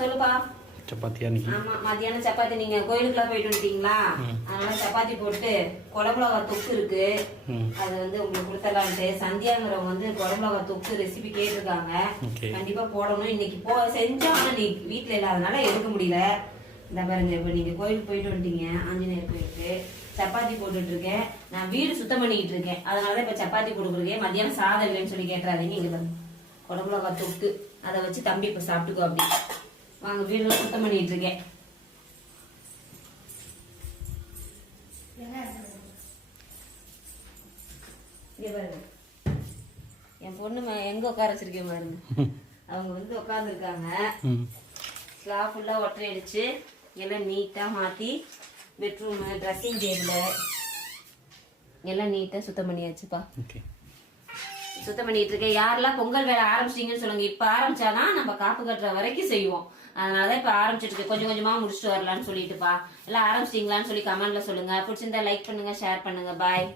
சொல்லுப்பா. சப்பாத்தியா நீ? ஆமா, மதியானம் சப்பாத்தி. நீங்க கோயிலுக்குலாம் போயிட்டு வந்துட்டீங்களா? அதனால சப்பாத்தி போட்டு குடமிளகா தொக்கு இருக்கு, அது வந்து உங்களுக்கு கொடுத்தலான்ட்டு. சந்தியாங்கிறவங்க வந்து குடமிளகா தொக்கு ரெசிபி கேட்டிருக்காங்க. கண்டிப்பா போடணும். இன்னைக்கு செஞ்சோம், ஆனா நீ வீட்டுல இல்லாதனால எடுக்க முடியல. இந்த பாருங்க, இப்ப நீங்க கோயிலுக்கு போயிட்டு வந்துட்டீங்க, ஆஞ்சநேயர் கோயிலுக்கு. சப்பாத்தி போட்டுட்டு இருக்கேன். நான் வீடு சுத்தம் பண்ணிக்கிட்டு இருக்கேன், அதனாலதான் இப்ப சப்பாத்தி போட்டுருக்கேன். மதியானம் சாதம் இல்லைன்னு சொல்லி கேட்டுறாதீங்க. இங்க பாருங்க குடமிளகா தொக்கு, அதை வச்சு தம்பி இப்ப சாப்பிட்டுக்கோ. அப்படி வாங்க, வீடு சுத்தம் பண்ணிட்டு இருக்கேன். என் பொண்ணு எங்க உட்கார வச்சிருக்கேன் பாருங்க. அவங்க வந்து உட்கார்ந்து இருக்காங்க. ஸ்லாப் ஃபுல்லா ஒட்டரை அடிச்சு எல்லாம் நீட்டா மாத்தி, பெட்ரூம், ட்ரெஸ்ஸிங் டேபிள் எல்லாம் நீட்டா சுத்தம் பண்ணியாச்சுப்பா. சுத்தம் பண்ணிட்டு இருக்கேன். யாரெல்லாம் பொங்கல் வேலை ஆரம்பிச்சிட்டீங்கன்னு சொல்லுங்க. இப்ப ஆரம்பிச்சாதான் நம்ம காப்பு கட்டுற வரைக்கும் செய்வோம். அதனாலதான் இப்ப ஆரம்பிச்சிட்டு இருக்கேன். கொஞ்சம் கொஞ்சமா முடிச்சுட்டு வரலான்னு சொல்லிட்டுப்பா. எல்லாம் ஆரம்பிச்சிட்டீங்களான்னு சொல்லி கமெண்ட்ல சொல்லுங்க. பிடிச்சிருந்தா லைக் பண்ணுங்க, ஷேர் பண்ணுங்க. பாய்.